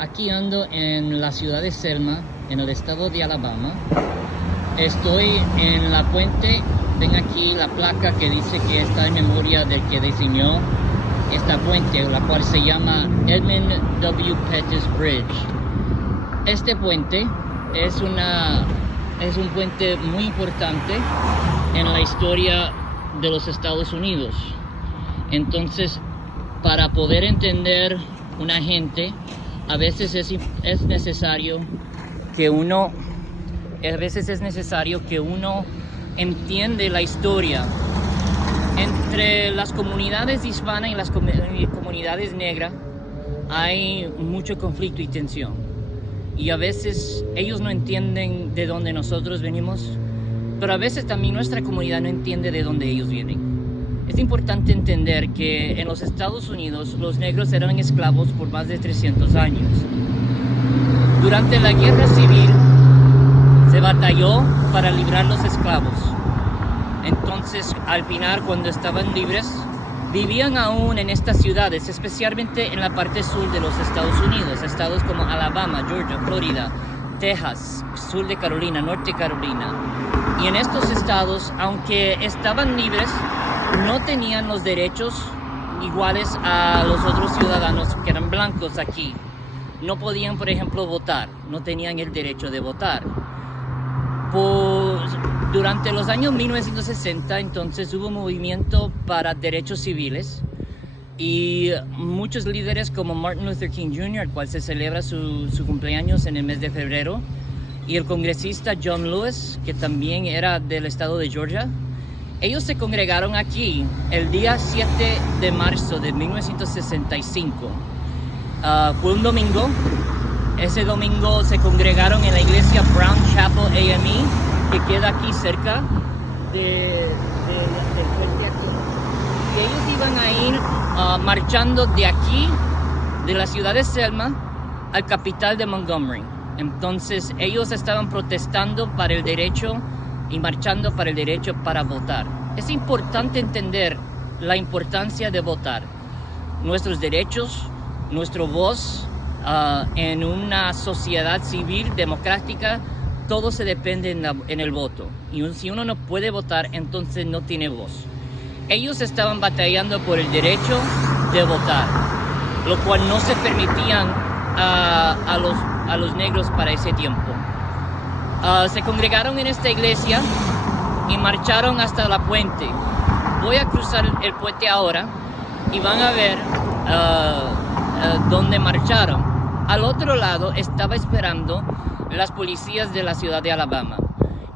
Aquí ando en la ciudad de Selma, en el estado de Alabama. Estoy en la puente. Ven aquí la placa que dice que está en memoria del que diseñó esta puente, la cual se llama Edmund W. Pettus Bridge. Este puente es un puente muy importante en la historia de los Estados Unidos. Entonces, para poder entender una gente, a veces es necesario que uno entiende la historia. Entre las comunidades hispanas y las comunidades negras hay mucho conflicto y tensión. Y a veces ellos no entienden de dónde nosotros venimos, pero a veces también nuestra comunidad no entiende de dónde ellos vienen. Es importante entender que en los Estados Unidos los negros eran esclavos por más de 300 años. Durante la Guerra Civil se batalló para librar los esclavos. Entonces, al final, cuando estaban libres, vivían aún en estas ciudades, especialmente en la parte sur de los Estados Unidos, estados como Alabama, Georgia, Florida, Texas, sur de Carolina, norte de Carolina. Y en estos estados, aunque estaban libres, no tenían los derechos iguales a los otros ciudadanos que eran blancos aquí. No podían, por ejemplo, votar, no tenían el derecho de votar. Durante los años 1960, entonces, hubo un movimiento para derechos civiles y muchos líderes como Martin Luther King Jr., el cual se celebra su cumpleaños en el mes de febrero, y el congresista John Lewis, que también era del estado de Georgia, ellos se congregaron aquí el día 7 de marzo de 1965. Fue un domingo. Ese domingo se congregaron en la iglesia Brown Chapel AME, que queda aquí cerca del frente aquí. Y ellos iban a ir marchando de aquí, de la ciudad de Selma, al capital de Montgomery. Entonces ellos estaban protestando para el derecho y marchando para el derecho para votar. Es importante entender la importancia de votar. Nuestros derechos, nuestra voz en una sociedad civil democrática, todo se depende en el voto. Y si uno no puede votar, entonces no tiene voz. Ellos estaban batallando por el derecho de votar, lo cual no se permitían a los negros para ese tiempo. Se congregaron en esta iglesia y marcharon hasta la puente. Voy a cruzar el puente ahora y van a ver dónde marcharon. Al otro lado estaba esperando las policías de la ciudad de Alabama.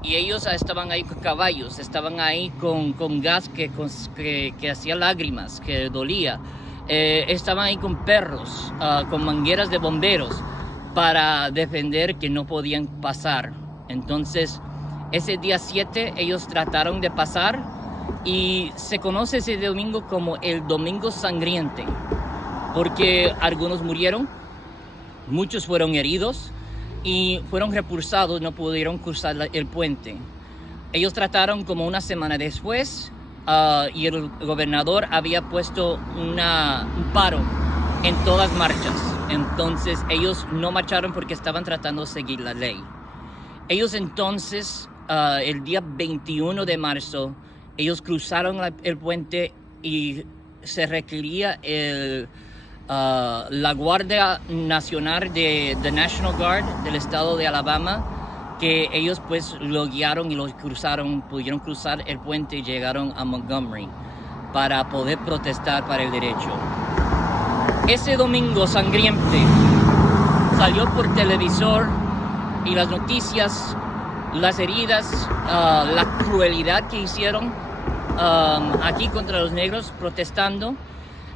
Y ellos estaban ahí con caballos, estaban ahí con gas que hacía lágrimas, que dolía. Estaban ahí con perros, con mangueras de bomberos para defender que no podían pasar. Entonces, ese día 7 ellos trataron de pasar y se conoce ese domingo como el Domingo Sangriente, porque algunos murieron, muchos fueron heridos y fueron repulsados, no pudieron cruzar el puente. Ellos trataron como una semana después y el gobernador había puesto un paro en todas marchas. Entonces ellos no marcharon porque estaban tratando de seguir la ley. Ellos entonces, el día 21 de marzo, ellos cruzaron el puente y se requería la Guardia Nacional de The National Guard del estado de Alabama, que ellos pues lo guiaron y lo cruzaron, pudieron cruzar el puente y llegaron a Montgomery para poder protestar para el derecho. Ese domingo sangriente salió por televisor y las noticias, las heridas, la crueldad que hicieron aquí contra los negros protestando,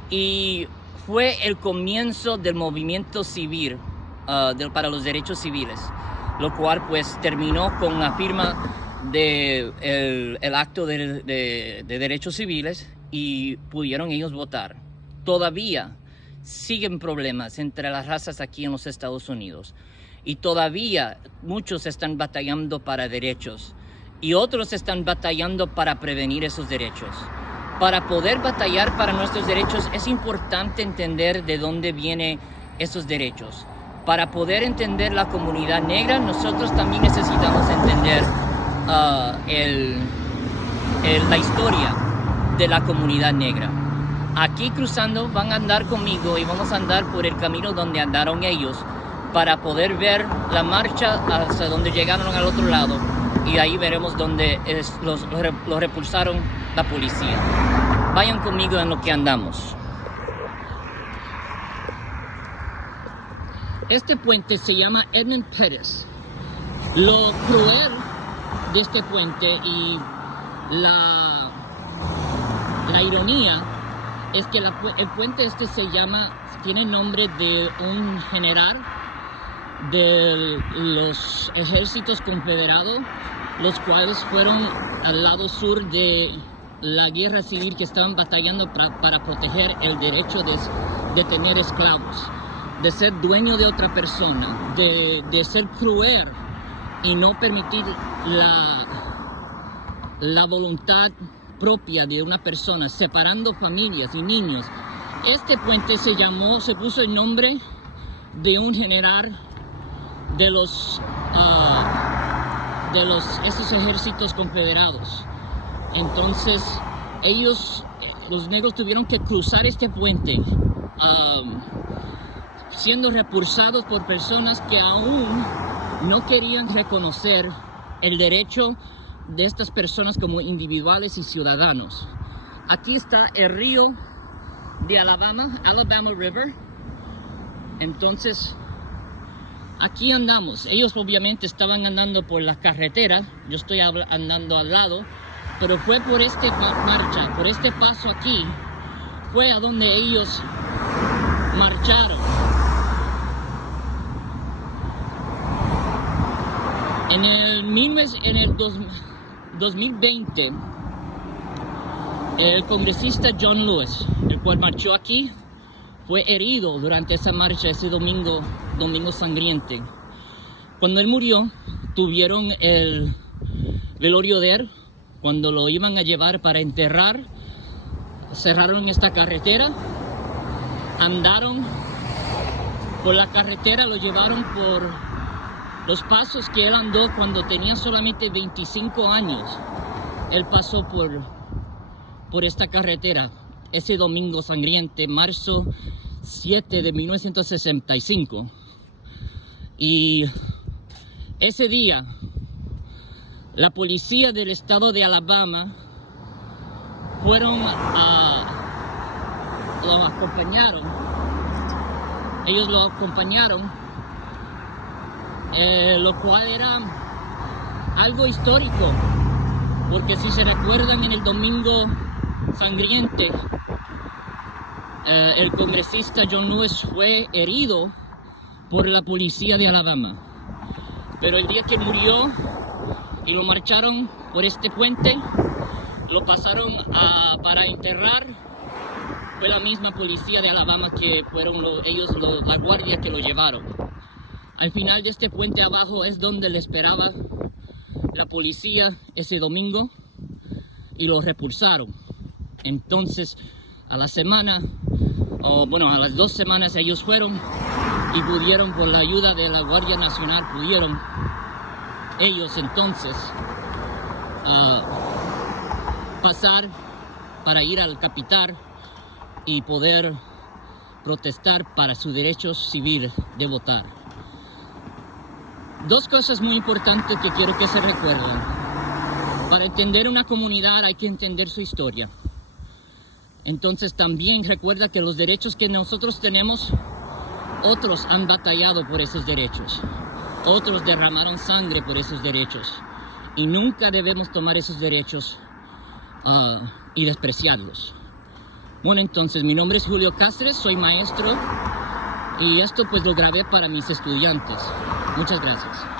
y fue el comienzo del movimiento civil para los derechos civiles, lo cual pues terminó con la firma del acto de derechos civiles y pudieron ellos votar. Todavía siguen problemas entre las razas aquí en los Estados Unidos y todavía muchos están batallando para derechos y otros están batallando para prevenir esos derechos. Para poder batallar para nuestros derechos es importante entender de dónde vienen esos derechos. para poder entender la comunidad negra, nosotros también necesitamos entender la historia de la comunidad negra. Aquí cruzando van a andar conmigo y vamos a andar por el camino donde andaron ellos para poder ver la marcha hasta donde llegaron al otro lado, y ahí veremos donde los repulsaron la policía. Vayan conmigo en lo que andamos. Este puente se llama Edmund Pettus. Lo cruel de este puente y la ironía es que el puente este tiene nombre de un general de los ejércitos confederados, los cuales fueron al lado sur de la guerra civil, que estaban batallando para proteger el derecho de tener esclavos, de ser dueño de otra persona, de ser cruel y no permitir la voluntad propia de una persona, separando familias y niños. Este puente se puso el nombre de un general de esos ejércitos confederados. Entonces los negros tuvieron que cruzar este puente, siendo repulsados por personas que aún no querían reconocer el derecho de estas personas como individuales y ciudadanos. Aquí está el río de Alabama River. Entonces aquí andamos. Ellos obviamente estaban andando por la carretera, yo estoy andando al lado, pero fue por esta marcha, por este paso aquí, fue a donde ellos marcharon. En el 2020, el congresista John Lewis, el cual marchó aquí, fue herido durante esa marcha, ese domingo sangriento. Cuando él murió, tuvieron el velorio de él. Cuando lo iban a llevar para enterrar, cerraron esta carretera, andaron por la carretera, lo llevaron por los pasos que él andó cuando tenía solamente 25 años. Él pasó por esta carretera ese domingo sangriento, marzo 7 de 1965. Y ese día, la policía del estado de Alabama lo acompañaron. Ellos lo acompañaron, lo cual era algo histórico, porque si se recuerdan, en el domingo sangriento, el congresista John Lewis fue herido por la policía de Alabama. Pero el día que murió y lo marcharon por este puente, lo pasaron para enterrar, fue la misma policía de Alabama que fueron la guardia que lo llevaron. Al final de este puente abajo es donde le esperaba la policía ese domingo y lo repulsaron. Entonces a las 2 semanas ellos fueron y pudieron, por la ayuda de la Guardia Nacional, ellos entonces pasar para ir al Capitolio y poder protestar para su derecho civil de votar. Dos cosas muy importantes que quiero que se recuerden. Para entender una comunidad hay que entender su historia. Entonces también recuerda que los derechos que nosotros tenemos, otros han batallado por esos derechos. Otros derramaron sangre por esos derechos. Y nunca debemos tomar esos derechos y despreciarlos. Bueno, entonces mi nombre es Julio Cáceres, soy maestro y esto pues lo grabé para mis estudiantes. Muchas gracias.